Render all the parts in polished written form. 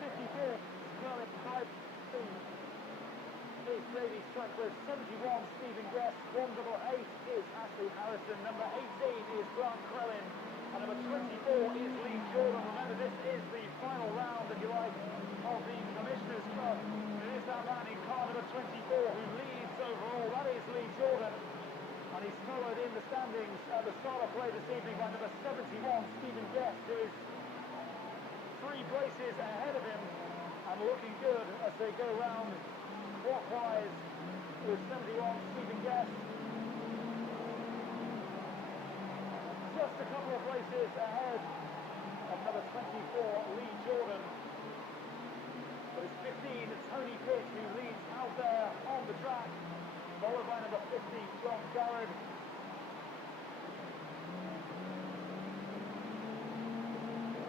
54, Crellin 5. Is Davey Sutcliffe, 71, Stephen Guest, 188 is Ashley Harrison, number 18 is Grant Crellin, and number 24 is Lee Jordan. Remember, this is the final round, if you like, of the Commissioners' Cup. It is that man in car number 24 who leads overall. That is Lee Jordan, and he's followed in the standings at the start of play this evening by number 71, Stephen Guest, who is 3 places ahead of him and looking good as they go round clockwise with 71 Stephen Guest. Just a couple of places ahead of number 24 Lee Jordan. But it's 15 Tony Pitt who leads out there on the track, followed by number 50 John Garrod.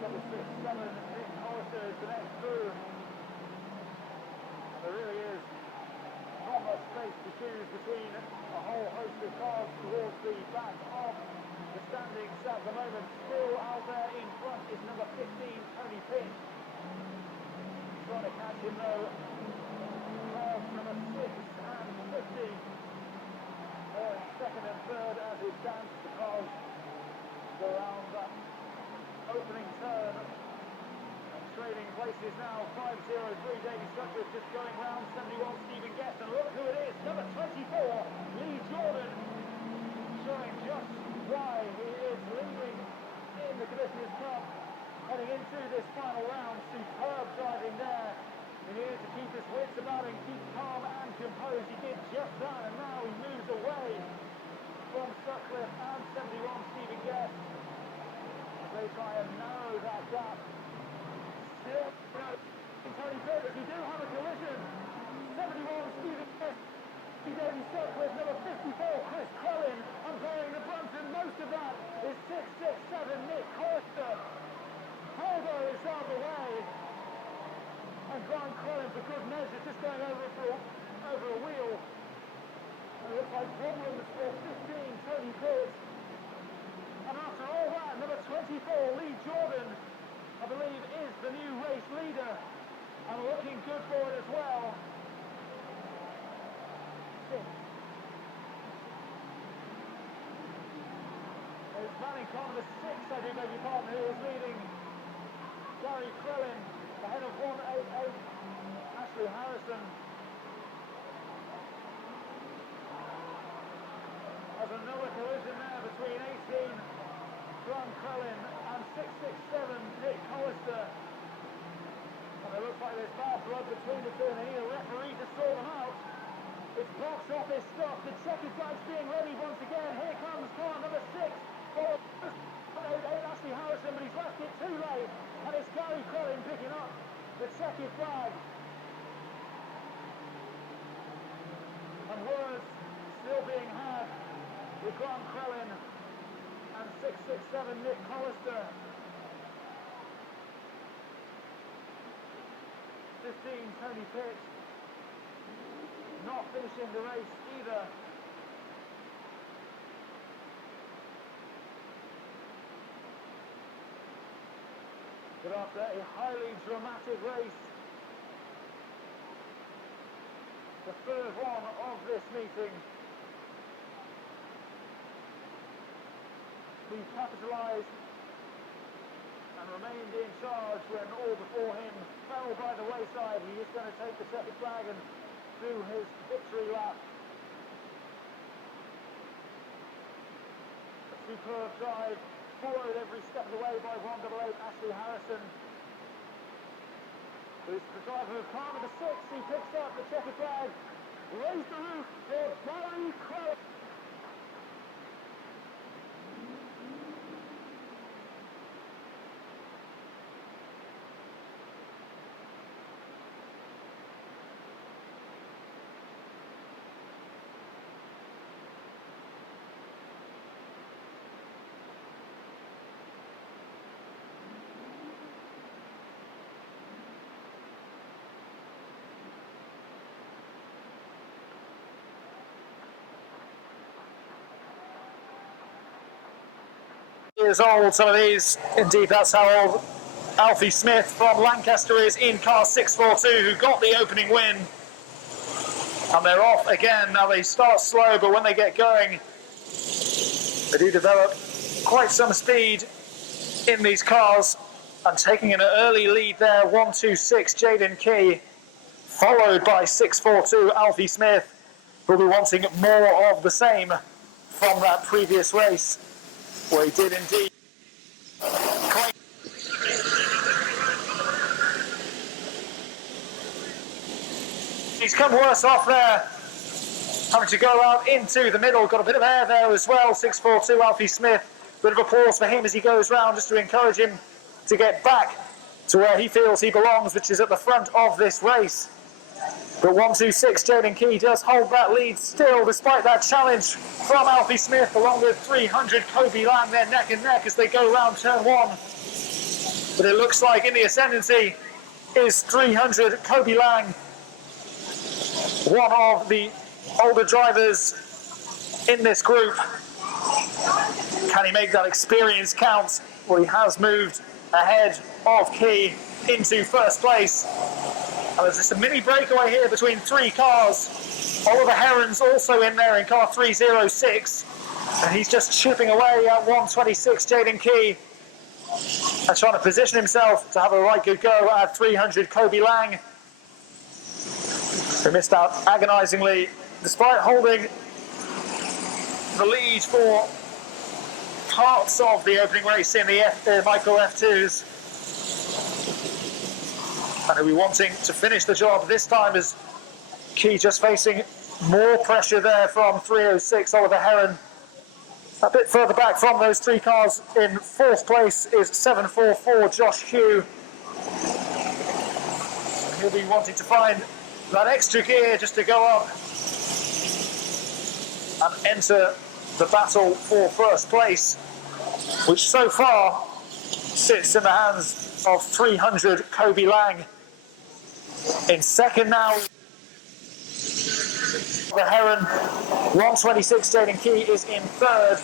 Number 6, 7 Nick Hollister is the next through. And there really is not much space to choose between a whole host of cars towards the back of the standings at the moment. Still out there in front is number 15, Tony Pitt. Trying to catch him though. Cars number 6 and 50. They're in second and third as it stands. The cars go around that opening turn. Trading places now, 503 Davey Sutcliffe just going round, 71 Stephen Guest, and look who it is, number 24, Lee Jordan, showing just why he is leading in the Commissioners' Cup, heading into this final round. Superb driving there, in here to keep his wits about him, keep calm and composed. He did just that, and now he moves away from Sutcliffe and 71 Stephen Guest, as they try and narrow that gap. Still, Tony Pitt, as we do have a collision. 71 Stephen Guest, Davey Sutcliffe, number 54 Chris Crellin, and bearing the brunt, and most of that is 667 Nick Hollister. Holdo is out of the way, and Grant Crellin, for good measure, just going over a wheel. And it looks like problems for 15 Tony Pitt. And after all that, number 24 Lee Jordan, I believe, is the new race leader, and looking good for it as well. It's running car number 6, I do beg your pardon, who is leading. Gary Crellin, ahead of 188, Ashley Harrison. There's another collision there between 18 Grant Crellin and 667 Nick Hollister. And it looks like there's bad blood between the two, and they need a referee to sort them out. It's box office stuff. The checkered flag's being ready once again. Here comes car number 6. Ashley Harrison, but he's left it too late. And it's Gary Crellin picking up the checkered flag. And words still being had with Grant Crellin and 667 Nick Hollister. 15 Tony Pitt, not finishing the race either. But after a highly dramatic race, the third one of this meeting, he capitalised and remained in charge when all before him fell by the wayside. He is going to take the checkered flag and do his victory lap. A superb drive, followed every step of the way by 188 Ashley Harrison, who's the driver of car number 6. He picks up the checkered flag, raised the roof for Gary Crellin. Years old, some of these, indeed that's how old Alfie Smith from Lancaster is in car 642, who got the opening win. And they're off again. Now they start slow, but when they get going, they do develop quite some speed in these cars. And taking an early lead there, 126 Jaden Key, followed by 642 Alfie Smith, who'll be wanting more of the same from that previous race, where he did indeed. He's come worse off there, having to go out into the middle. Got a bit of air there as well, 642 Alfie Smith. Bit of applause for him as he goes round, just to encourage him to get back to where he feels he belongs, which is at the front of this race. But 126 Jaden Key does hold that lead still, despite that challenge from Alfie Smith, along with 300 Kobe Lang. They're neck and neck as they go round turn one. But it looks like in the ascendancy is 300 Kobe Lang, one of the older drivers in this group. Can he make that experience count? Well, he has moved ahead of Key into first place. And there's just a mini breakaway here between three cars. Oliver Heron's also in there in car 306. And he's just chipping away at 126 Jaden Key, and trying to position himself to have a right good go at 300 Kobe Lang, who missed out agonisingly despite holding the lead for parts of the opening race in the micro F2s. And he'll be wanting to finish the job this time, as Key just facing more pressure there from 306 Oliver Heron. A bit further back from those three cars in fourth place is 744 Josh Hugh. He'll be wanting to find that extra gear just to go up and enter the battle for first place, which so far sits in the hands of 300 Kobe Lang. In second now, the Heron, 126 Jaden Key is in third.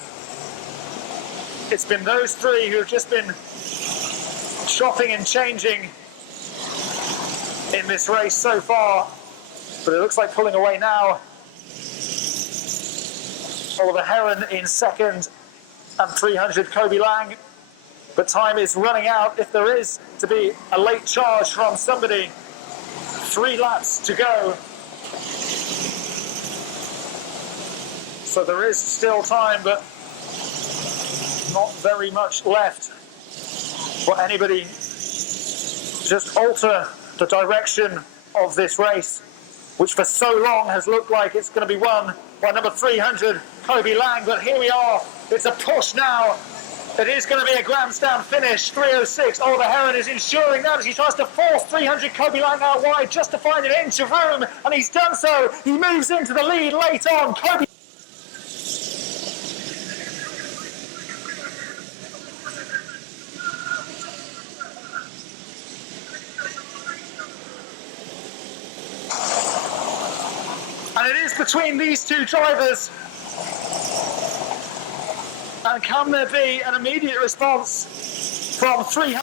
It's been those three who have just been chopping and changing in this race so far, but it looks like pulling away now. Oliver Heron in second and 300 Kobe Lang, but time is running out if there is to be a late charge from somebody. 3 laps to go. So there is still time, but not very much left for anybody to just alter the direction of this race, which for so long has looked like it's going to be won by number 300 Kobe Lang. But here we are, it's a push now. It is going to be a grandstand finish. 306 Oliver Heron is ensuring that as he tries to force 300 Kobe Lang out wide just to find an inch of room, and he's done so. He moves into the lead late on. Kobe and it is between these two drivers. And can there be an immediate response from 300?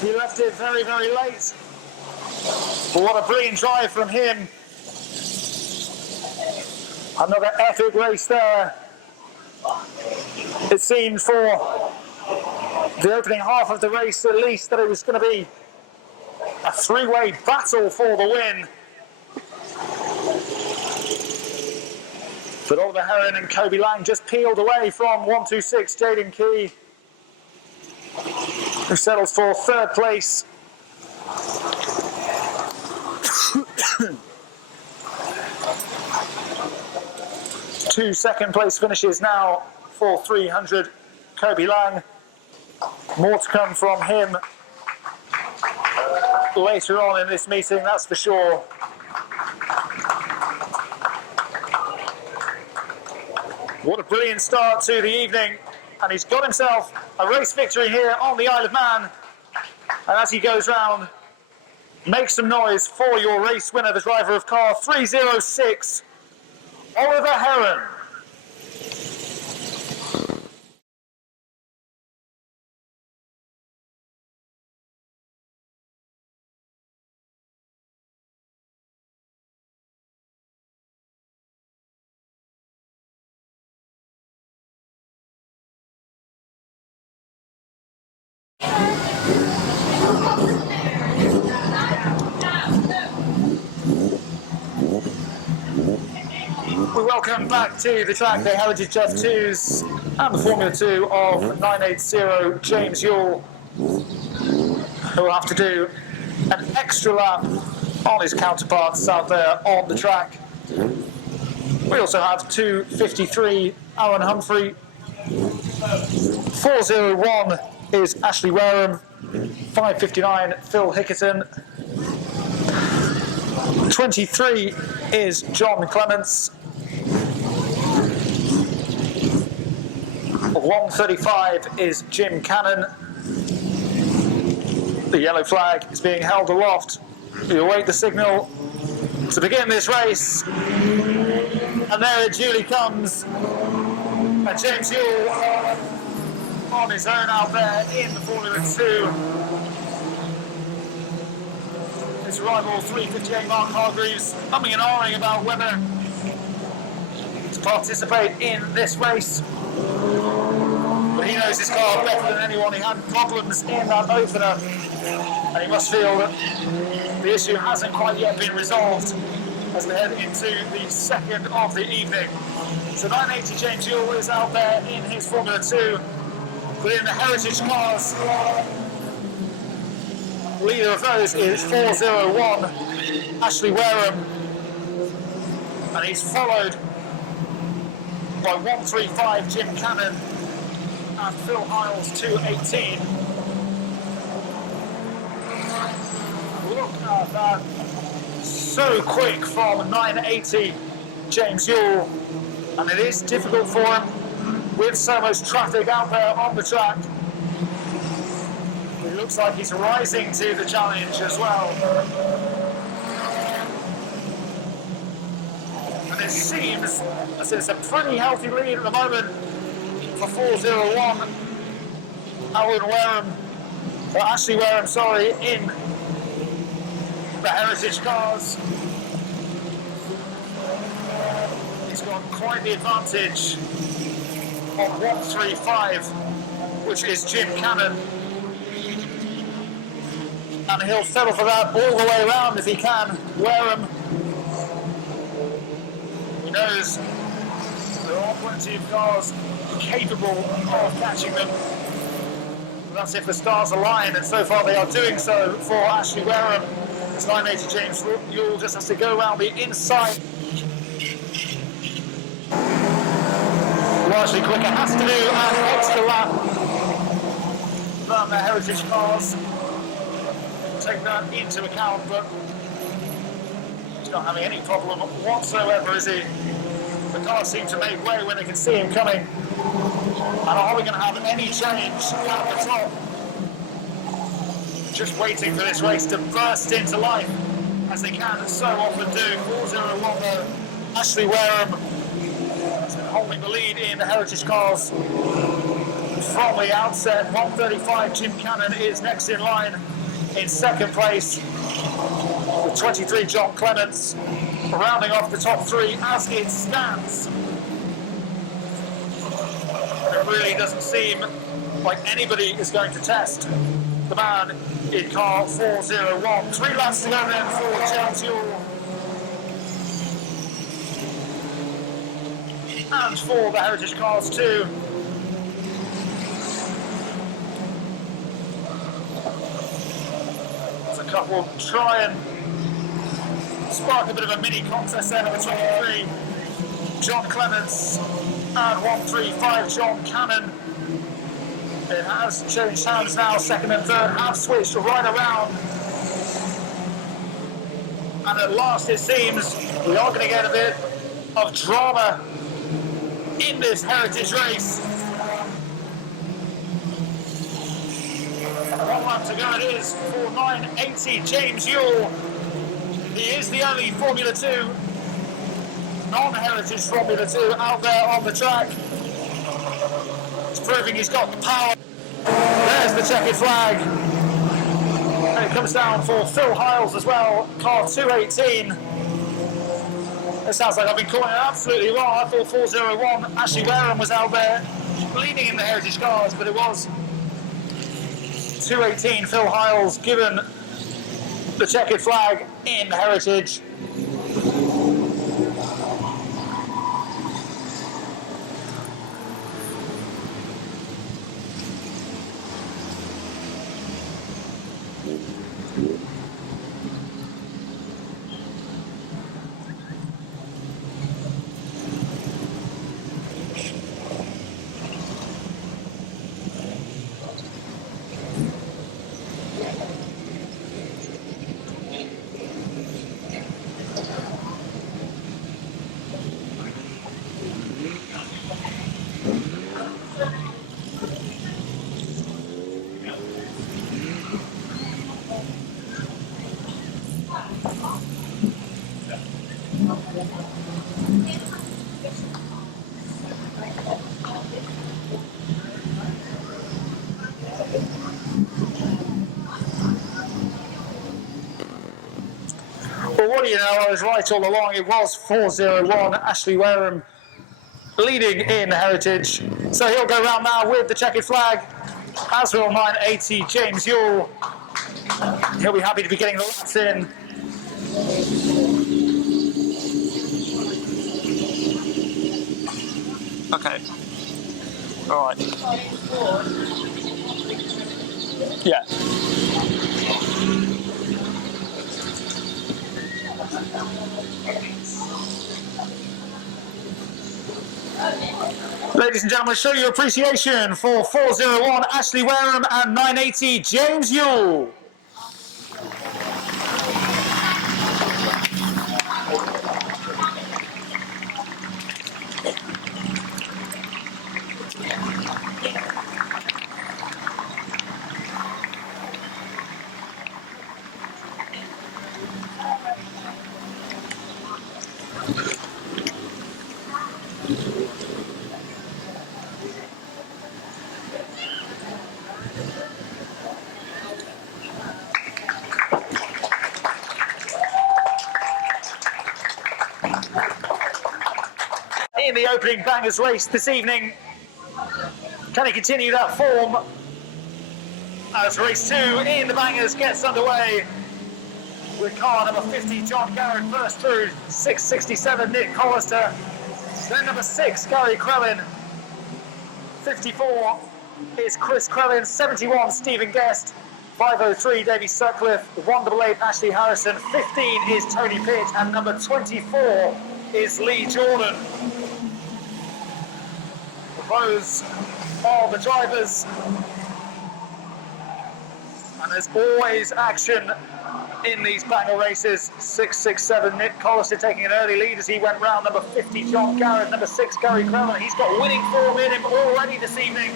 He left it very, very late. But what a brilliant drive from him. Another epic race there. It seemed for the opening half of the race at least that it was going to be a three-way battle for the win. But Oliver Heron and Kobe Lang just peeled away from 126 Jaden Key, who settles for third place. Two second place finishes now for 300 Kobe Lang. More to come from him later on in this meeting, that's for sure. What a brilliant start to the evening, and he's got himself a race victory here on the Isle of Man. And as he goes round, make some noise for your race winner, the driver of car 306, Oliver Heron. We welcome back to the track the Heritage F2s and the Formula 2 of 980 James Ewell, who will have to do an extra lap on his counterparts out there on the track. We also have 253 Alan Humphrey, 401 is Ashley Wareham, 559 Phil Hickerton, 23 is John Clements, 135 is Jim Cannon. The yellow flag is being held aloft. We await the signal to begin this race. And there it duly comes. And James Ewell on his own out there in the Formula 2. His rival 358 Mark Hargreaves umming and ahhing about whether to participate in this race. But he knows his car better than anyone. He had problems in that opener, and he must feel that the issue hasn't quite yet been resolved as we head into the second of the evening. So 980 James Ewell is out there in his Formula 2, but in the Heritage cars, leader of those is 401 Ashley Wareham, and he's followed by 135 Jim Cannon and Phil Hiles 218. Look at that, so quick from 980 James Ewell, and it is difficult for him with so much traffic out there on the track. It looks like he's rising to the challenge as well. And it seems as it's a pretty healthy lead at the moment for 401 Alan Wareham, or Ashley Wareham, sorry, in the Heritage cars. He's got quite the advantage on 135, which is Jim Cannon. And he'll settle for that all the way around if he can. Wareham, he knows there are plenty of cars capable of catching them. That's if the stars align, and so far they are doing so for Ashley Wareham. It's 980 James Ewell just has to go around the inside. Largely quicker, has to do an extra lap than the Heritage cars. Take that into account, but he's not having any problem whatsoever, is he? The cars seem to make way when they can see him coming. And are we going to have any change at the top? Just waiting for this race to burst into life, as they can so often do. 401 though, Ashley Wareham has been holding the lead in the Heritage cars from the outset. 135 Jim Cannon is next in line in second place, with 23 John Clements rounding off the top three as it stands. It really doesn't seem like anybody is going to test the man in car 401. 3 laps to go then for James Ewell and for the Heritage cars too. Couple try and spark a bit of a mini contest there with 23 John Clements and 135 John Cannon. It has changed hands now, second and third have switched right around, and at last it seems we are going to get a bit of drama in this Heritage race. lap to go it is for 980 James Ewell. He is the only Formula 2, non-heritage Formula 2 out there on the track. He's proving he's got the power. There's the checkered flag. And it comes down for Phil Hiles as well, car 218. It sounds like I've been calling it absolutely wrong. I thought 401, Ashley Wareham was out there leading in the heritage cars, but it was 218 Phil Hiles given the checkered flag in heritage. Well, what do you know, I was right all along. It was 401, Ashley Wareham leading in heritage. So he'll go round now with the checkered flag, as will 980 James Ewell. He'll be happy to be getting the laps in. Okay. All right. Yeah. Ladies and gentlemen, show your appreciation for 401 Ashley Wareham and 980 James Ewell. In the opening bangers race this evening, can he continue that form as race 2 in the bangers gets underway with car number 50 John Garrod first through, 667 Nick Collister, then number 6 Gary Crellin, 54 is Chris Crellin, 71 Stephen Guest, 503 Davey Sutcliffe, 188 Ashley Harrison, 15 is Tony Pitt, and number 24 is Lee Jordan. Those are the drivers, and there's always action in these banger races. 667 Nick Collister taking an early lead as he went round. Number 50 John Garrod, number 6 Gary Crellin. He's got winning form in him already this evening.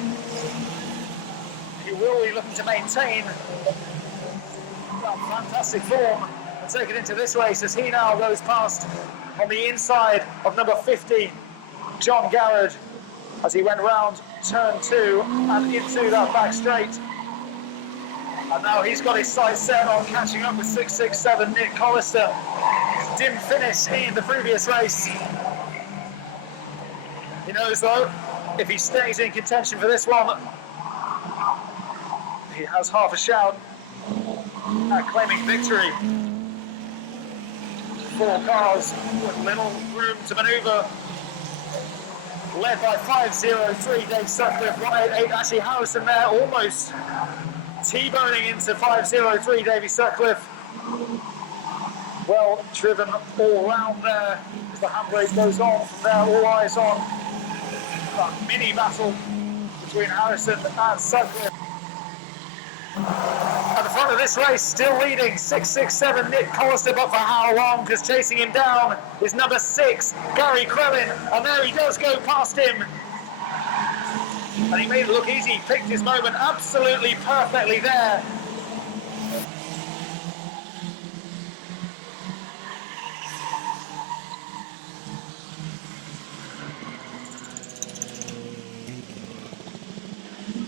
He will be looking to maintain that fantastic form and take it into this race as he now goes past on the inside of number 50 John Garrod as he went round turn 2 and into that back straight. And now he's got his sights set on catching up with 667 Nick Collister. Dim finish in the previous race. He knows though, if he stays in contention for this one, he has half a shout at claiming victory. 4 cars with little room to manoeuvre. Led by 503 Dave Sutcliffe, 188 Ashley Harrison there, almost T-boning into 503 Davey Sutcliffe. Well driven all round there as the handbrake goes on. From there, all eyes on that mini battle between Harrison and Sutcliffe. At the front of this race, still leading 667 Nick Collister, but for how long? Because chasing him down is number 6 Gary Crellin, and there he does go past him. And he made it look easy, he picked his moment absolutely perfectly there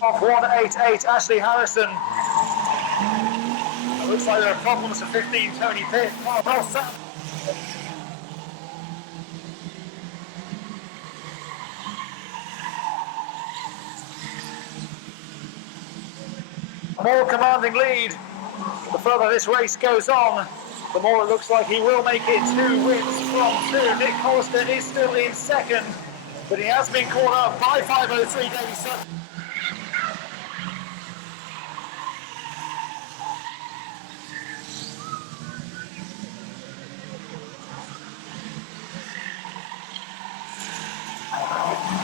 Off 188, Ashley Harrison. It looks like there are problems for 15, Tony Pitt. Oh, well, Sam. More commanding lead. The further this race goes on, the more it looks like he will make it 2 wins from 2. Nick Hollister is still in second, but he has been caught up by 503 Davy Sutton.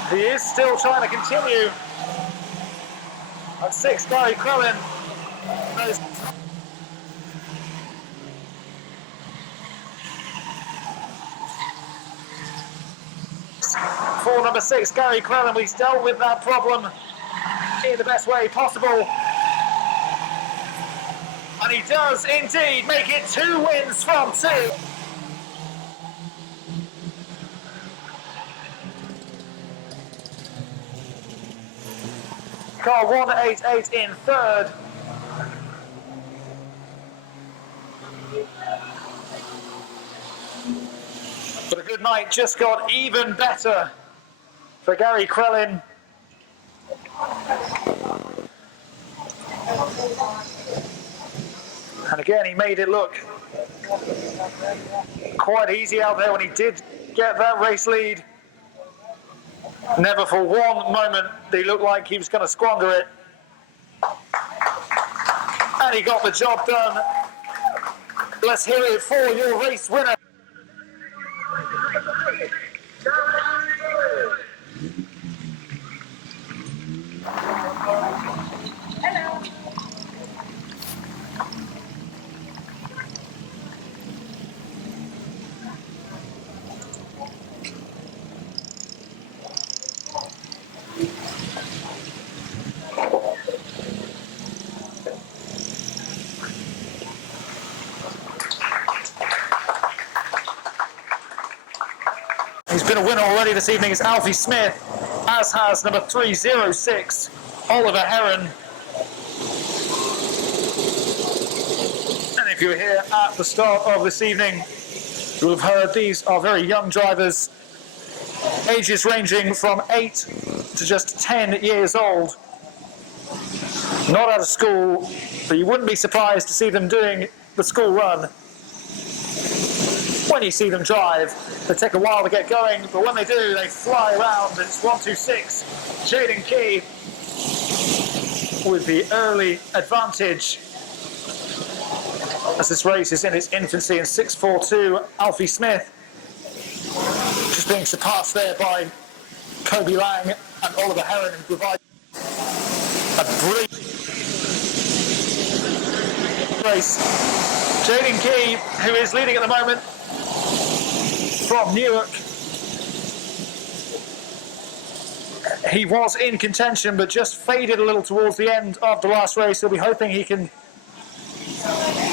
He is still trying to continue. At 6, Gary Crellin. For number 6, Gary Crellin, he's dealt with that problem in the best way possible. And he does indeed make it 2 wins from 2. Car 188 in third. But a good night just got even better for Gary Crellin. And again, he made it look quite easy out there when he did get that race lead. Never for one moment did he look like he was going to squander it. And he got the job done. Let's hear it for your race winner. Hello. He's been a winner already this evening. It's Alfie Smith, as has number 306, Oliver Heron. And if you were here at the start of this evening, you will have heard these are very young drivers, ages ranging from 8 to just 10 years old. Not out of school, but you wouldn't be surprised to see them doing the school run. When you see them drive, they take a while to get going, but when they do, they fly around. It's 126, Jaden Key with the early advantage as this race is in its infancy, in 6:42, Alfie Smith just being surpassed there by Kobe Lang and Oliver Heron, who provide a brilliant race. Jaden Key, who is leading at the moment from Newark. He was in contention but just faded a little towards the end of the last race. He'll be hoping he can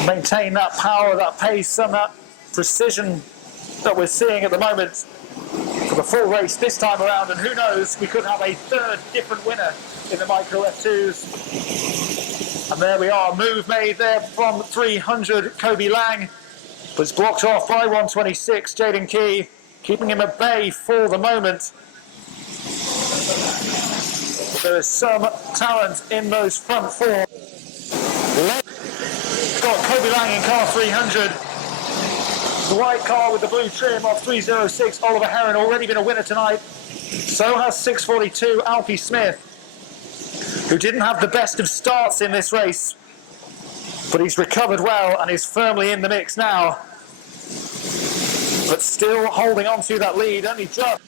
maintain that power, that pace and that precision that we're seeing at the moment for the full race this time around. And who knows, we could have a third different winner in the Micro F2s. And there we are, move made there from 300 Kobe Lang. But it's blocked off by 126, Jaden Key, keeping him at bay for the moment. There is some talent in those front four. Got Kobe Lang in car 300. The white car with the blue trim of 306, Oliver Heron, already been a winner tonight. So has 642, Alfie Smith, who didn't have the best of starts in this race. But he's recovered well and is firmly in the mix now. But still holding on to that lead, only just.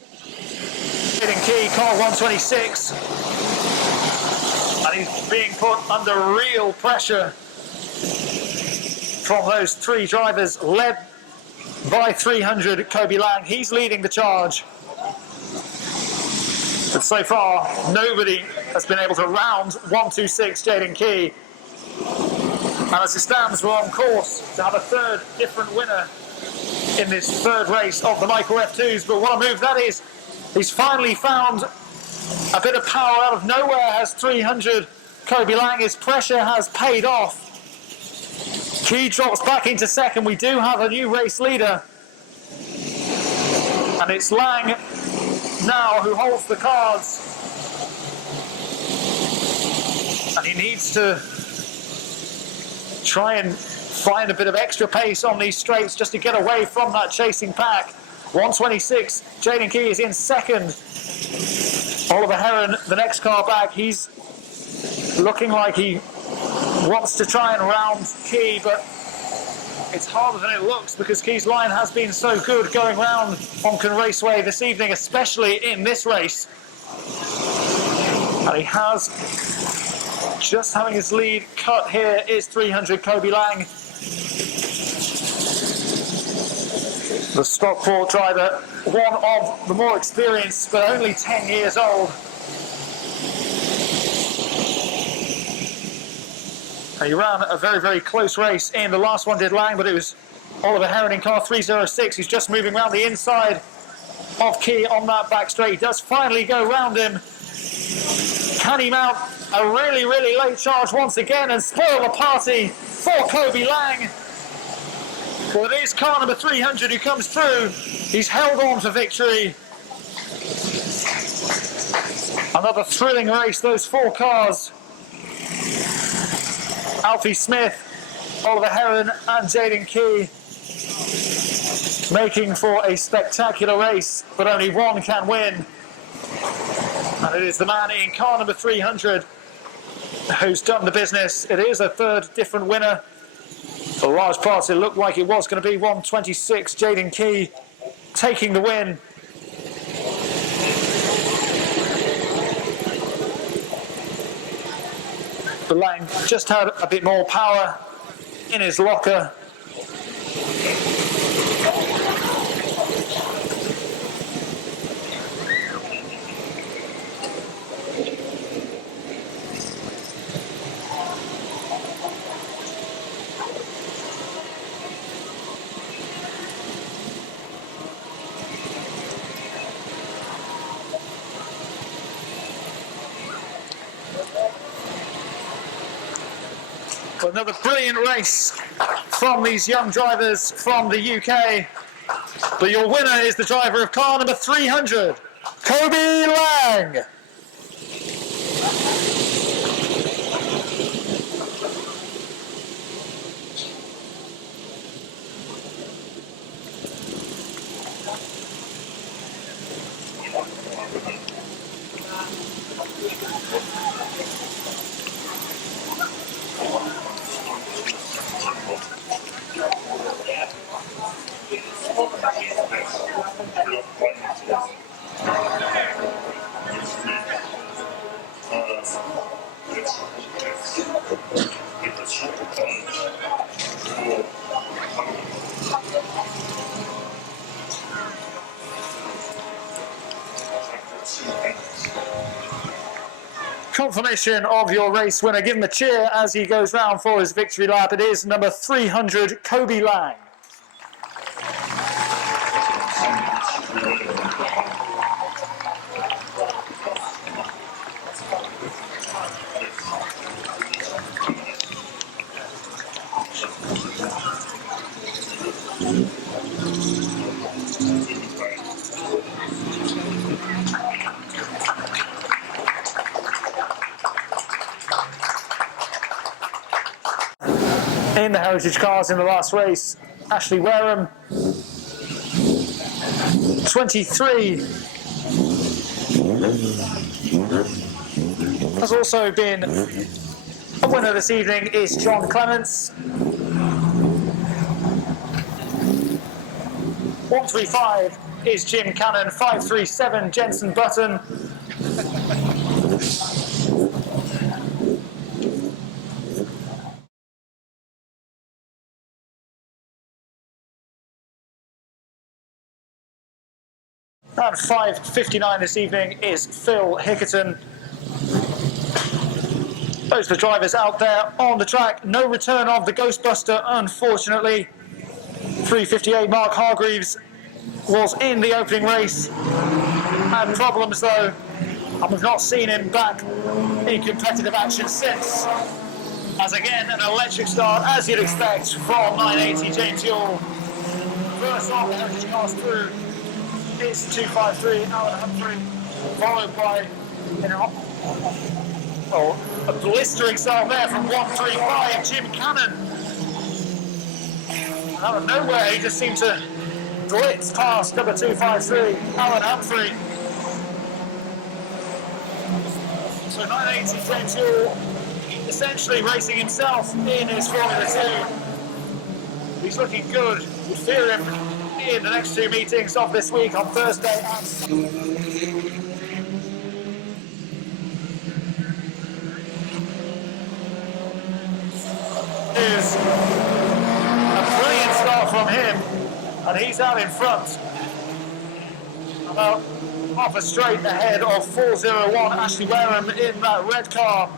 Hitting Key, car 126. And he's being put under real pressure from those three drivers, led by 300 Kobe Lang. He's leading the charge. But so far, nobody has been able to round 126 Jaden Key. And as it stands, we're on course to have a third different winner in this third race of the Micro F2s. But what a move that is. He's finally found A bit of power out of nowhere has 300 Kobe Lang. His pressure has paid off. Key drops back into second. We do have a new race leader. And it's Lang now who holds the cards. And he needs to try and find a bit of extra pace on these straights just to get away from that chasing pack. 126, Jaden Key is in second. Oliver Heron, the next car back, he's looking like he wants to try and round Key, but it's harder than it looks because Key's line has been so good going round Onchan Raceway this evening, especially in this race. And he has, just having his lead cut here is 300 Kobe Lang. The Stockport driver, one of the more experienced, but only 10 years old. He ran a very, very close race in the last one, did Lang, but it was Oliver Heron in car 306. He's just moving around the inside of Key on that back straight. He does finally go round him. Can he mount a really, really late charge once again and spoil the party for Kobe Lang? Well, it is car number 300 who comes through. He's held on for victory. Another thrilling race, those four cars. Alfie Smith, Oliver Heron and Jaden Key making for a spectacular race, but only one can win. And it is the man in car number 300 who's done the business. It is a third different winner. For large parts, it looked like it was going to be 126, Jaden Key taking the win. But Lang just had a bit more power in his locker. Another brilliant race from these young drivers from the UK. But your winner is the driver of car number 300, Kobe Lang. Confirmation of your race winner. Give him a cheer as he goes round for his victory lap. It is number 300, Kobe Lang. In the Heritage cars in the last race, Ashley Wareham, 23, has also been a winner this evening is John Clements. 135 is Jim Cannon, 537 Jensen Button. And 5:59 this evening is Phil Hickerton. Those are the drivers out there on the track. No return of the Ghostbuster, unfortunately. 3:58, Mark Hargreaves was in the opening race. Had problems though. and we've not seen him back in competitive action since. As again, an electric start, as you'd expect from 980 James Yule. First on, the Heritage Cars through. It's 253 Alan Humphrey, followed by a blistering start there from 135 Jim Cannon. Out of nowhere, he just seemed to blitz past number 253 Alan Humphrey. So 980 James Yule essentially racing himself in his Formula 2. He's looking good. We fear him in the next two meetings of this week on Thursday and is a brilliant start from him, and he's out in front. About half a straight ahead of 401 Ashley Wareham in that red car.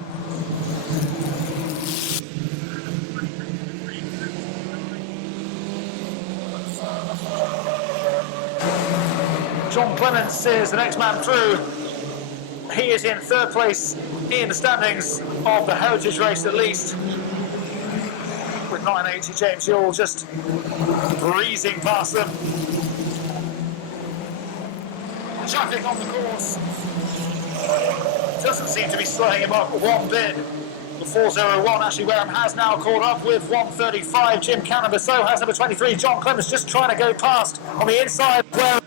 John Clements is the next man through. He is in third place in the standings of the Heritage race at least, with 980 James Yule just breezing past them. The traffic on the course doesn't seem to be slowing him up one bit. The 401 Ashley Wareham has now caught up with 135 Jim Cannon, but so has number 23 John Clements, just trying to go past on the inside. Where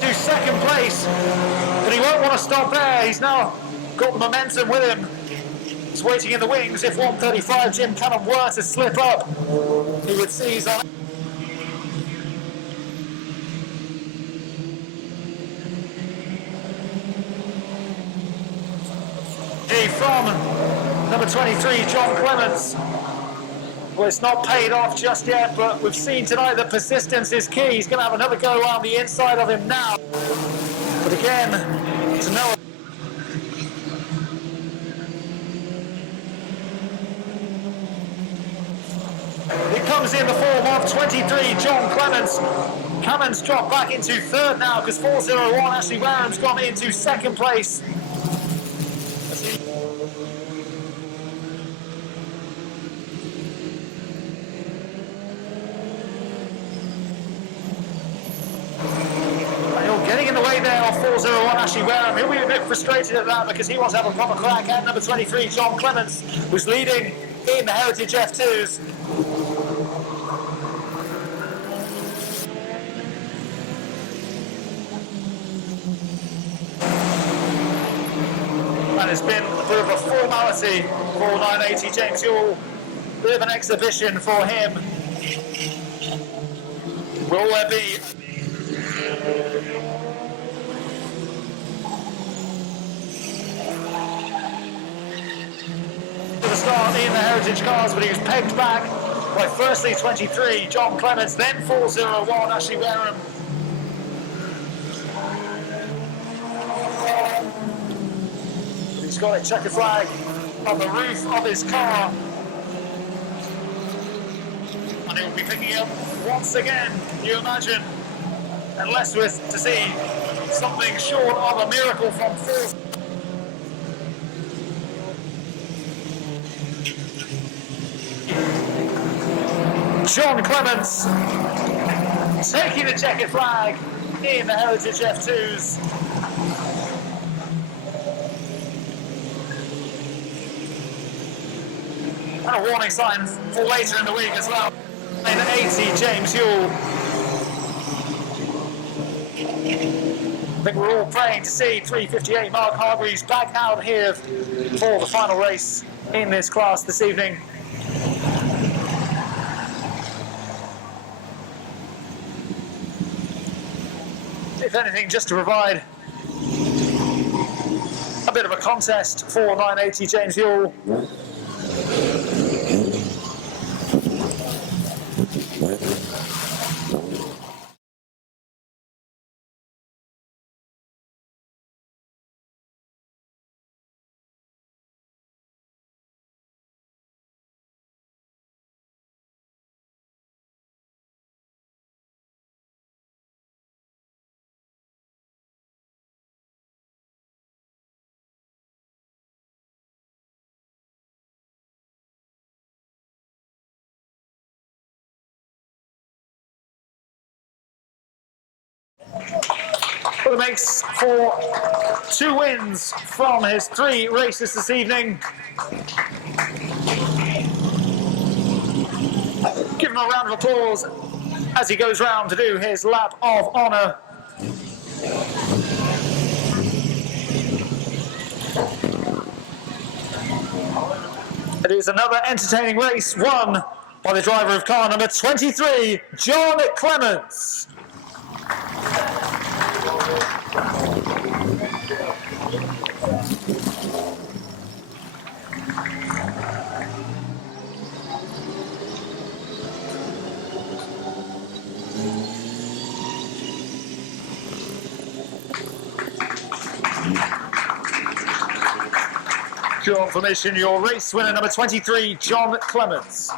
to second place, but he won't want to stop there. He's now got the momentum with him. He's waiting in the wings. If 135 Jim Cannon were to slip up, he would seize on it. From number 23 John Clements. Well, it's not paid off just yet, but we've seen tonight that persistence is key. He's going to have another go around the inside of him now. But again, to know. It comes in the form of 23 John Clements. Clements dropped back into third now because 401 Ashley Wareham's gone into second place. There of 401 Ashley Wareham. He'll be a bit frustrated at that because he wants to have a proper crack at number 23 John Clements, who's leading in the Heritage F2s. And it's been a bit of a formality for 980 James Yule. A bit of an exhibition for him. Will there be start in the Heritage cars, but he was pegged back by firstly 23 John Clements, then 401 Ashley Wareham. He's got a checkered flag on the roof of his car, and he will be picking up once again, can you imagine, unless we're to see something short of a miracle from 4. John Clements taking the checkered flag in the Heritage F2s. And a warning sign for later in the week as well. In 80 James Yule. I think we're all praying to see 358 Mark Hargreaves back out here for the final race in this class this evening. If anything, just to provide a bit of a contest for 980 James Yule. Jordan makes for 2 wins from his 3 races this evening. Give him a round of applause as he goes round to do his lap of honour. It is another entertaining race won by the driver of car number 23, John Clements. Your information, your race winner, number 23, John Clements.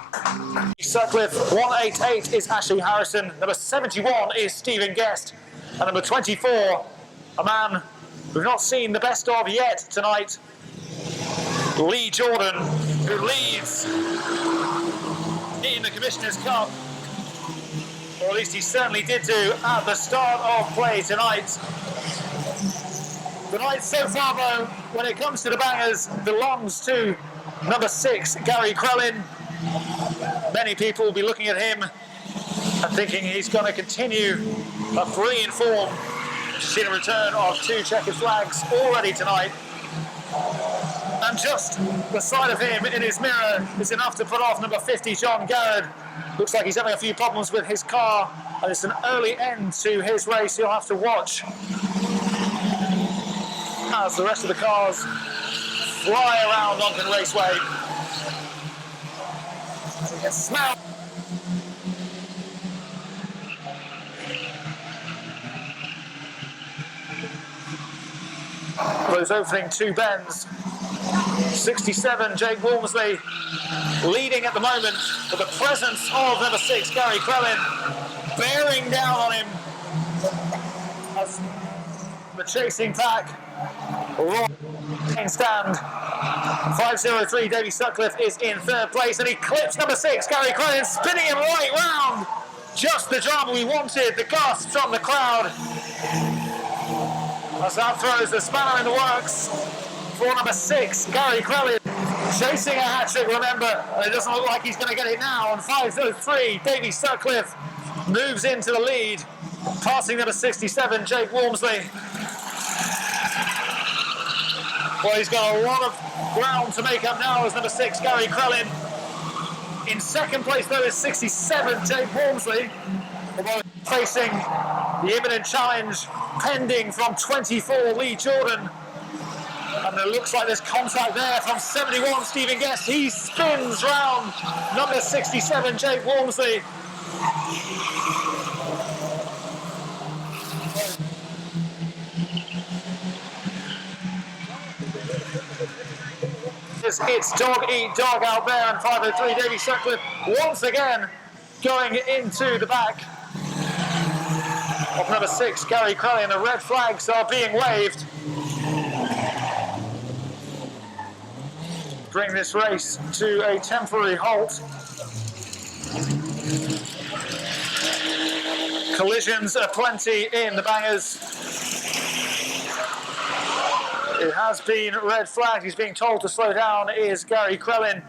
Sutcliffe, 188 is Ashley Harrison. Number 71 is Stephen Guest. And number 24, a man we've not seen the best of yet tonight, Lee Jordan, who leads in the Commissioner's Cup. Or at least he certainly did do at the start of play tonight. The night so far, though, when it comes to the bangers, belongs to number 6, Gary Crellin. Many people will be looking at him and thinking he's going to continue a brilliant form. We've seen a return of 2 checkered flags already tonight. And just the sight of him in his mirror is enough to put off number 50, John Garrod. Looks like he's having a few problems with his car, and it's an early end to his race. You'll have to watch as the rest of the cars fly around Onchan Raceway. You can smell those opening 2 bends. 67, Jake Walmsley, leading at the moment, with the presence of number 6, Gary Crellin, bearing down on him as the chasing pack stand. 503, Davey Sutcliffe is in 3rd place, and he clips number 6, Gary Crellin, spinning him right round. Just the drama we wanted, the gasps from the crowd, as that throws the spanner in the works for number 6, Gary Crellin. Chasing a hat-trick, remember, and it doesn't look like he's going to get it now. On 503, Davey Sutcliffe moves into the lead, passing number 67, Jake Walmsley. Well, he's got a lot of ground to make up now as number 6, Gary Crellin. In 2nd place, though, is 67, Jake Walmsley, although facing the imminent challenge pending from 24, Lee Jordan. And it looks like there's contact there from 71, Stephen Guest. He spins round number 67, Jake Walmsley. It's dog eat dog out there, and 503, Davey Sutcliffe once again going into the back of number 6, Gary Crellin. The red flags are being waved. Bring this race to a temporary halt. Collisions are plenty in the bangers. It has been red flagged. He's being told to slow down, is Gary Crellin.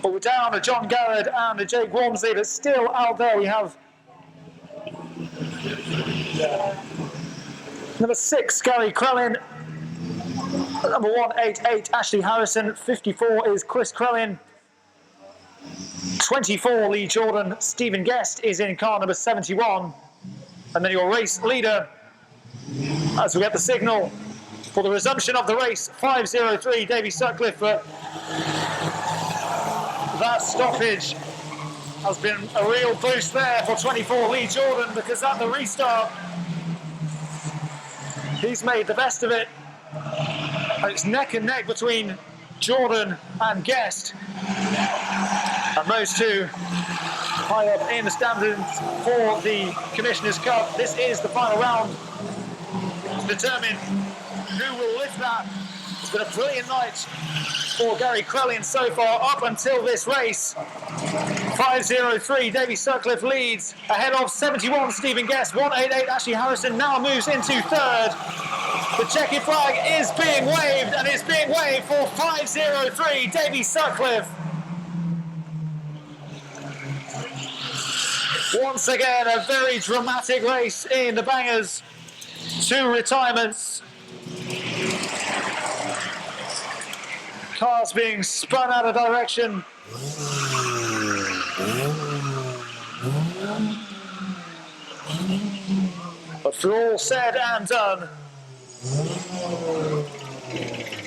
But we're down to John Garrod and to Jake Walmsley, but still out there we have number 6, Gary Crellin. Number 188, Ashley Harrison. 54 is Chris Crellin. 24, Lee Jordan. Stephen Guest is in car number 71. And then your race leader, as we get the signal for the resumption of the race, 503, Davey Sutcliffe. But that stoppage has been a real boost there for 24, Lee Jordan, because at the restart, he's made the best of it. And it's neck and neck between Jordan and Guest. And those two high up in the standings for the Commissioners' Cup. This is the final round to determine who will lift that. It's been a brilliant night for Gary Crellin so far up until this race. 5:03, Davy Sutcliffe leads ahead of 71 Stephen Guest. 188 Ashley Harrison now moves into third. The checkered flag is being waved, and it's being waved for 5:03 Davy Sutcliffe. Once again, a very dramatic race in the Bangers. 2 retirements. Cars being spun out of direction. But for all said and done,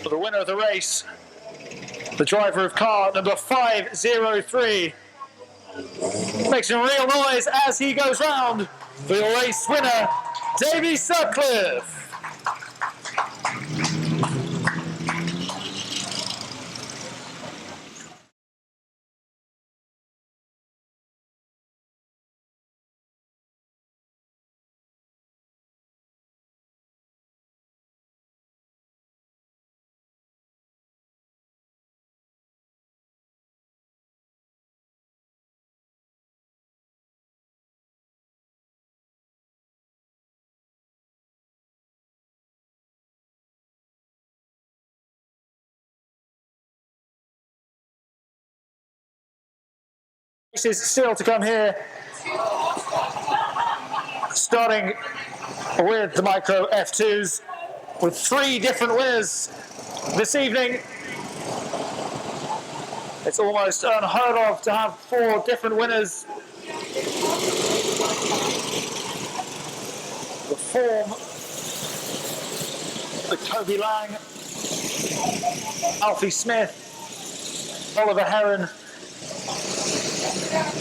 for the winner of the race, the driver of car number 503, makes some real noise as he goes round for your race winner, Davy Sutcliffe. Races still to come here, starting with the Micro F2s with 3 different winners this evening. It's almost unheard of to have 4 different winners. The Form, the Kobe Lang, Alfie Smith, Oliver Heron,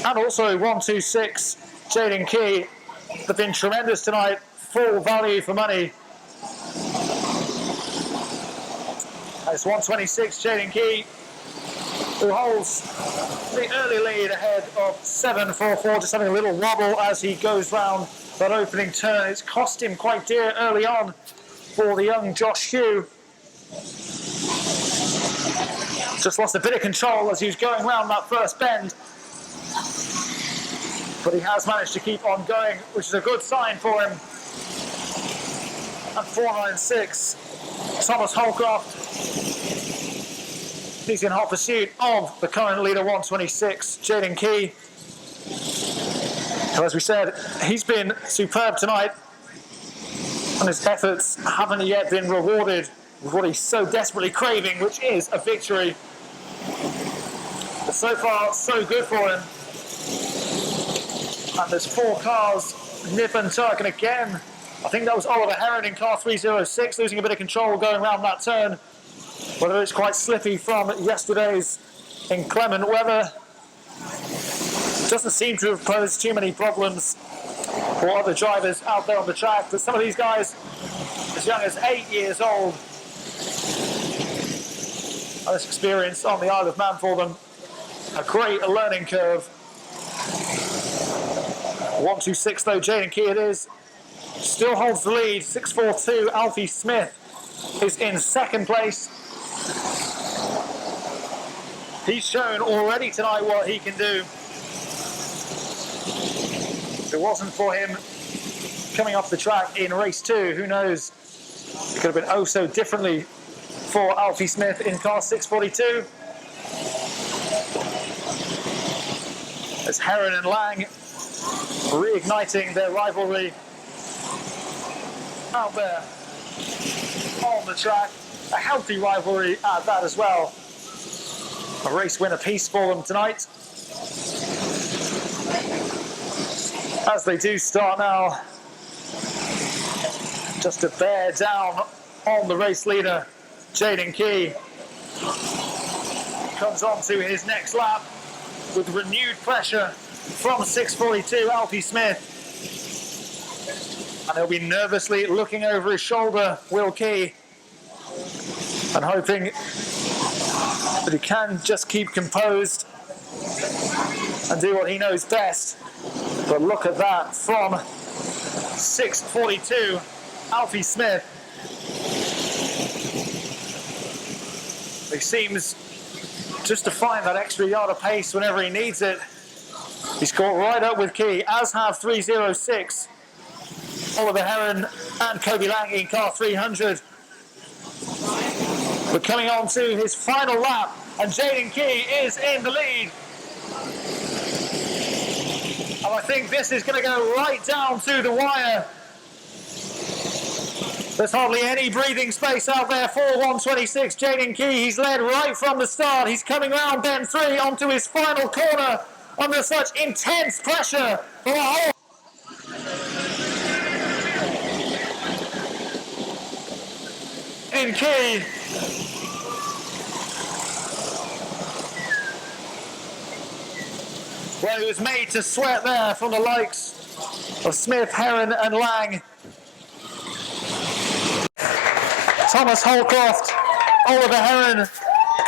and also 126 Jaden Key. They've been tremendous tonight, full value for money. It's 126 Jaden Key who holds the early lead ahead of 744, just having a little wobble as he goes round that opening turn. It's cost him quite dear early on for the young Josh Hugh. Just lost a bit of control as he was going round that first bend. But he has managed to keep on going, which is a good sign for him. And 496, Thomas Holcroft. He's in hot pursuit of the current leader, 126, Jaden Key. So as we said, he's been superb tonight, and his efforts haven't yet been rewarded with what he's so desperately craving, which is a victory. But so far, so good for him. And there's 4 cars, nip and tuck, and again, I think that was Oliver Heron in car 306, losing a bit of control going around that turn. Whether it's quite slippy from yesterday's inclement weather, doesn't seem to have posed too many problems for other drivers out there on the track. But some of these guys, as young as 8 years old, and this experience on the Isle of Man for them, a great learning curve. 126 though, Jaden Key it is, still holds the lead. 642 Alfie Smith is in second place. He's shown already tonight what he can do. If it wasn't for him coming off the track in race 2, who knows, it could have been oh so differently for Alfie Smith in car 642. As Heron and Lang reigniting their rivalry out there on the track. A healthy rivalry at that as well. A race win apiece for them tonight. As they do start now, just to bear down on the race leader, Jaden Key. Comes on to his next lap with renewed pressure from 642 Alfie Smith. And he'll be nervously looking over his shoulder, Will Key, and hoping that he can just keep composed and do what he knows best. But look at that from 6:42, Alfie Smith. He seems just to find that extra yard of pace whenever he needs it. He's caught right up with Key, as have 306. Oliver Heron and Kobe Lang in car 300. We're coming on to his final lap, and Jaden Key is in the lead. And I think this is going to go right down to the wire. There's hardly any breathing space out there for 126. Jaden Key, he's led right from the start. He's coming round bend 3 onto his final corner under such intense pressure for a whole... Jaden Key. Well, he was made to sweat there from the likes of Smith, Heron and Lang. Thomas Holcroft, Oliver Heron,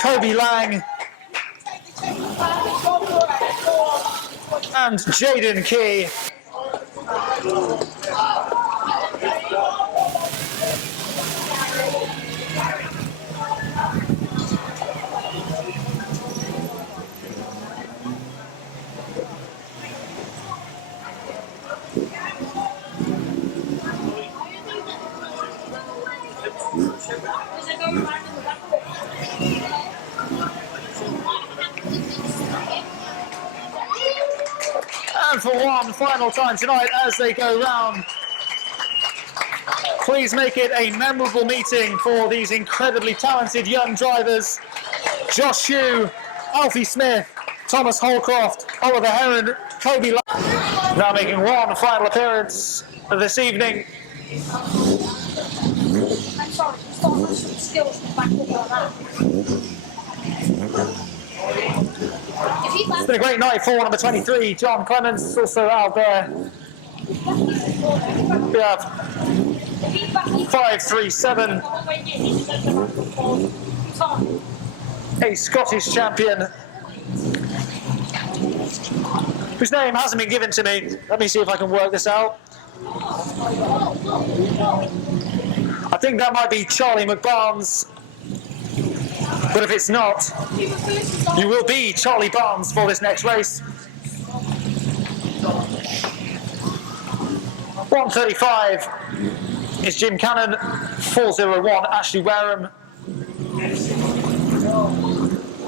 Kobe Lang and Jaden Key. And for one final time tonight as they go round, please make it a memorable meeting for these incredibly talented young drivers. Josh Hugh, Alfie Smith, Thomas Holcroft, Oliver Heron, Kobe Lang. Now making one final appearance this evening. I'm sorry, he's got some skills to back up on that. It's been a great night for number 23, John Clements, also out there. We have 537, a Scottish champion, whose name hasn't been given to me. Let me see if I can work this out. I think that might be Charlie McBarnes. But if it's not, you will be Charlie Barnes for this next race. 135 is Jim Cannon, 401 Ashley Wareham,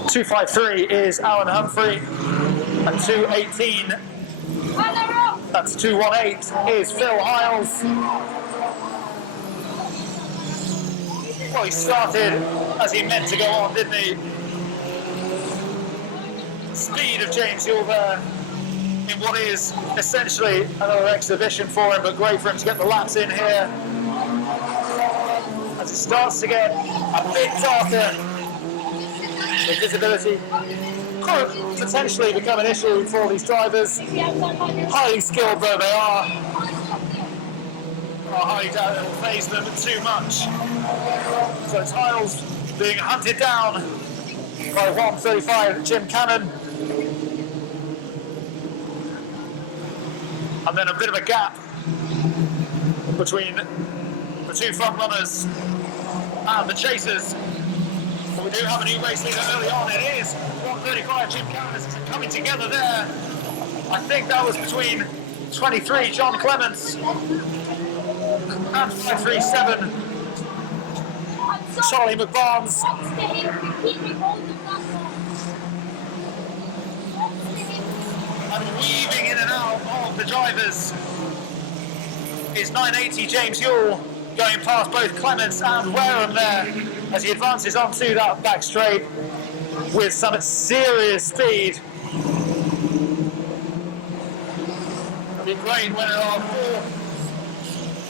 253 is Alan Humphrey, and 218, that's 218 is Phil Hiles. Well, he started as he meant to go on, didn't he? Speed of James Yule there in what is essentially another exhibition for him, but great for him to get the laps in here as it starts to get a bit darker. The visibility could potentially become an issue for these drivers. Highly skilled though they are, I highly doubt it will faze them too much. So it's Hiles being hunted down by 135 Jim Cannon. And then a bit of a gap between the two front runners and the chasers. But we do have a new race leader early on. It is 135 Jim Cannon is coming together there. I think that was between 23 John Clements and 537 Charlie McBarnes. And weaving in and out of the drivers is 980 James Yule, going past both Clements and Wareham there as he advances onto that back straight with some serious speed. It'll be great when there are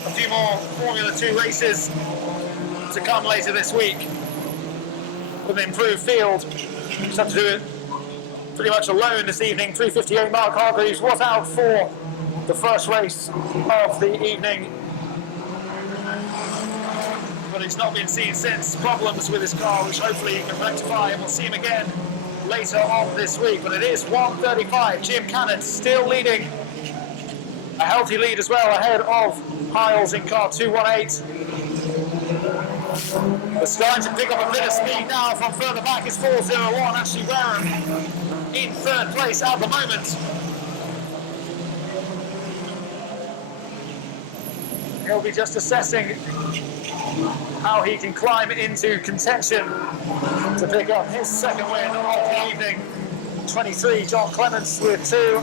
a few more Formula 2 races to come later this week with an improved field. Just have to do it pretty much alone this evening. 3:58 Mark Hargreaves was out for the first race of the evening, but he's not been seen since. Problems with his car, which hopefully he can rectify, and we'll see him again later on this week, but it is 1:35. Jim Cannon still leading. A healthy lead as well, ahead of Hiles in car 218. We're starting to pick up a bit of speed now from further back. It's 401. Ashley Wareham in third place at the moment. He'll be just assessing how he can climb into contention to pick up his second win of the evening. 23, John Clements with 2.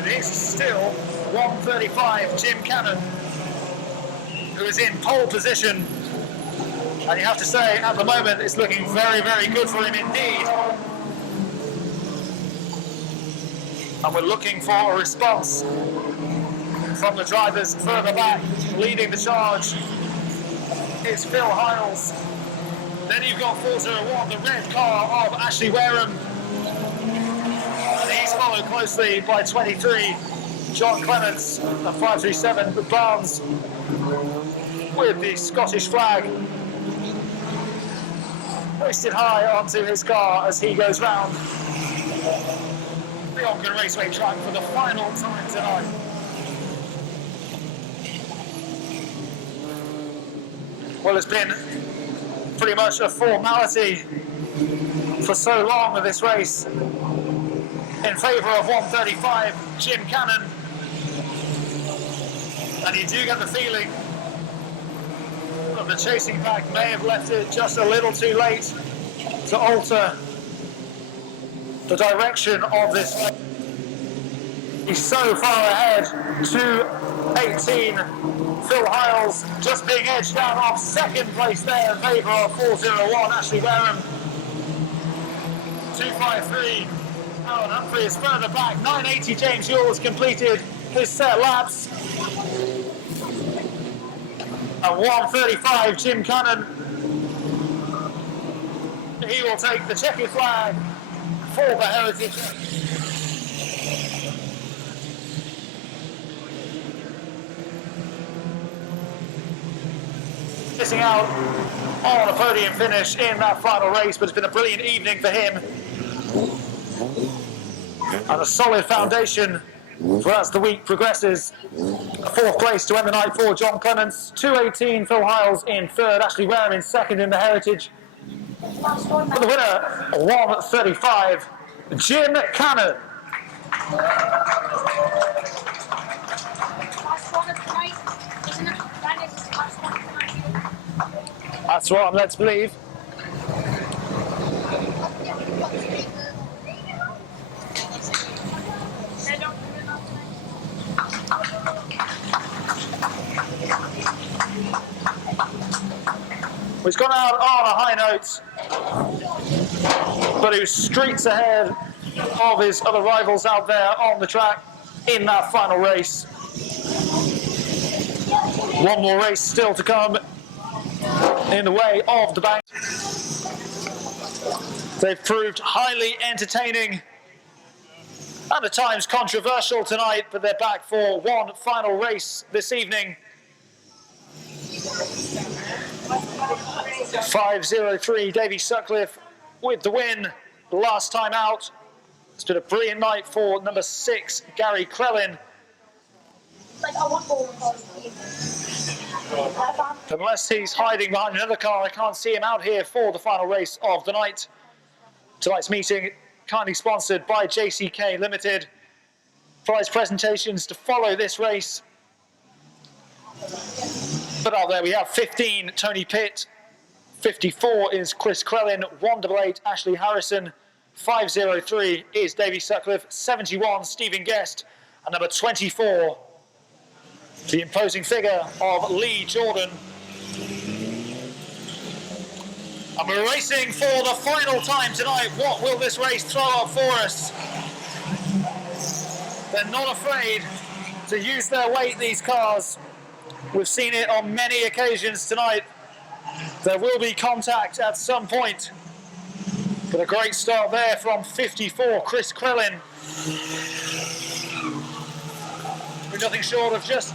It is still 1:35, Jim Cannon, who is in pole position. And you have to say, at the moment, it's looking very, very good for him indeed. And we're looking for a response from the drivers further back. Leading the charge is Phil Hiles. Then you've got 401, the red car of Ashley Wareham. And he's followed closely by 23, John Clements, and 537, the Barnes with the Scottish flag hoisted high onto his car as he goes round the Onchan Raceway track for the final time tonight. Well, it's been pretty much a formality for so long of this race in favour of 1:35, Jim Cannon. And you do get the feeling that the chasing pack may have left it just a little too late to alter the direction of this race. He's so far ahead, 2:18. Phil Hiles just being edged down off second place there in favour of 401, Ashley Wareham. 2:53, Alan Humphrey is further back. 980, James Yule's completed his set laps. And 1:35, Jim Cannon. He will take the checkered flag for the Heritage. Missing out on a podium finish in that final race, but it's been a brilliant evening for him. And a solid foundation for as the week progresses. A fourth place to end the night for John Clements. 2:18, Phil Hiles in third. Ashley Wareham in second in the Heritage. For the winner, 1:35, Jim Cannon. That's what I'm led to believe. He's gone out on a high note, but he was streets ahead of his other rivals out there on the track in that final race. One more race still to come in the way of the bank. They've proved highly entertaining and at times controversial tonight, but they're back for one final race this evening. 5:03, Davy Sutcliffe with the win last time out. It's been a brilliant night for number 6, Gary Crellin. Unless he's hiding behind another car, I can't see him out here for the final race of the night. Tonight's meeting kindly sponsored by JCK Limited. Prize presentations to follow this race. But out there we have 15, Tony Pitt. 54 is Chris Crellin. 188, Ashley Harrison. 503 is Davy Sutcliffe. 71, Stephen Guest. And number 24, the imposing figure of Lee Jordan. And we're racing for the final time tonight. What will this race throw up for us? They're not afraid to use their weight, these cars. We've seen it on many occasions tonight. There will be contact at some point. But a great start there from 54, Chris Crellin. With nothing short of just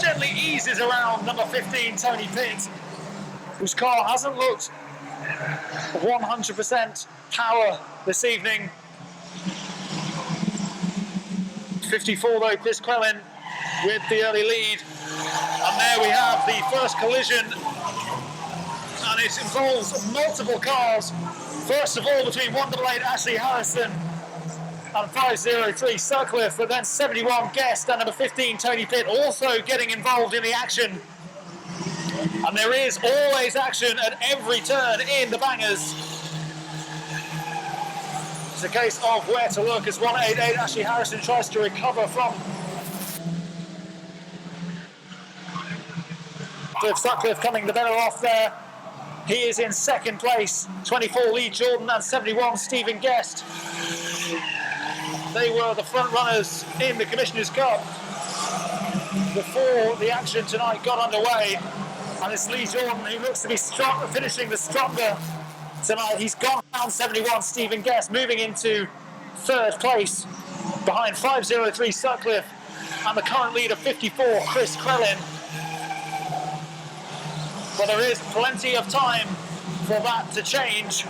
gently eases around number 15, Tony Pitt. whose car hasn't looked 100% power this evening. 54 though, Chris Crellin with the early lead. And there we have the first collision, and it involves multiple cars. First of all between 188 Ashley Harrison and 503 Sutcliffe, but then 71 Guest and number 15 Tony Pitt also getting involved in the action. And there is always action at every turn in the bangers. It's a case of where to look as 188 Ashley Harrison tries to recover from Sutcliffe coming the better off there. He is in second place. 24 Lee Jordan and 71 Stephen Guest. They were the front runners in the Commissioner's Cup before the action tonight got underway. And it's Lee Jordan who looks to be finishing the stronger tonight. He's gone down 71 Stephen Guest, moving into third place behind 503 Sutcliffe and the current leader 54 Chris Crellin. But there is plenty of time for that to change.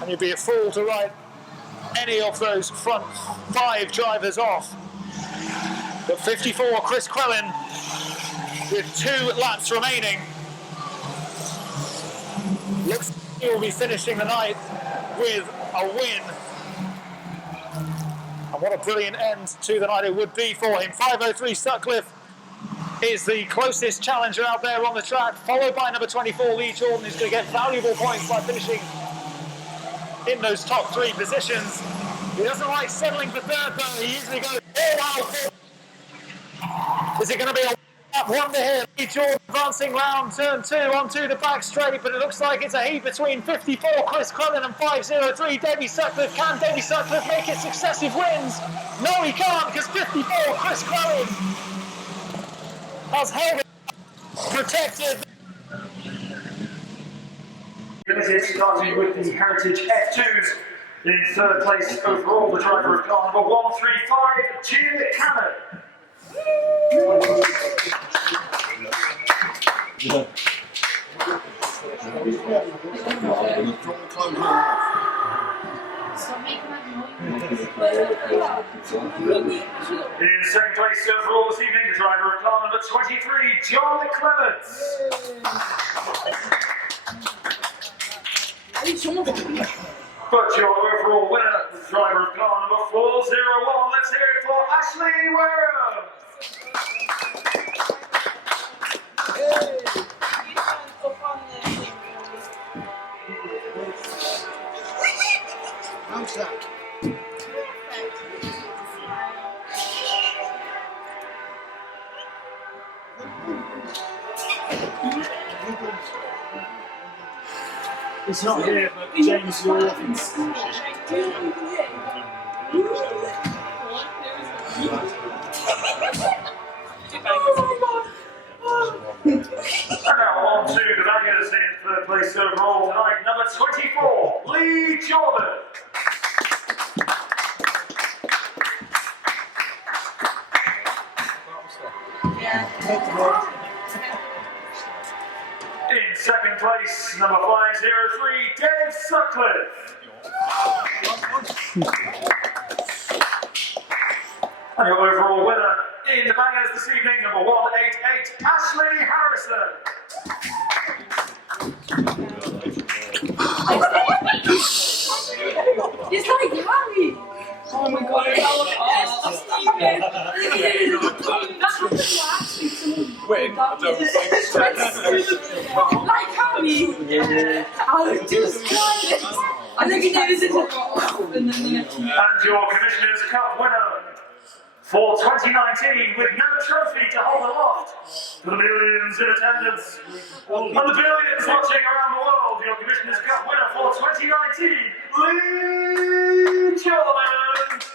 And you'd be a fool to write any of those front five drivers off. But 54 Chris Crellin with 2 laps remaining. Looks like he will be finishing the night with a win. And what a brilliant end to the night it would be for him. 503 Sutcliffe is the closest challenger out there on the track, followed by number 24 Lee Jordan, who's going to get valuable points by finishing in those top 3 positions. He doesn't like settling for third though, he usually goes all out. Is it going to be a wonder here? Lee Jordan advancing round turn 2 onto the back straight, but it looks like it's a heat between 54 Chris Crellin and 503 Davy Sutcliffe. Can Davy Sutcliffe make it successive wins? No, he can't, because 54 Chris Crellin has held it protected. Starting with the Heritage F2s. In third place overall, the driver of car number 135, John Garrod. In second place overall this evening, the driver of car number 23, John Garrod. But your overall winner, the driver of car number 401, let's hear it for Ashley Wareham. How's that? It's not here, but James Law. And now on to the bangers in third place overall tonight, number 24, Lee Jordan. In second place, number 503, Dave Sutcliffe. And your overall winner in the bangers this evening, number 188, Ashley Harrison. It's like Harry! Oh my god, that was Wait, I don't like Harry! I was just crying! I think he knows it. And your Commissioner's Cup winner for 2019 with no trophy to hold aloft. For the millions in attendance and the billions watching around the world, your Commissioner's Cup winner for 2019, Lee Jordan.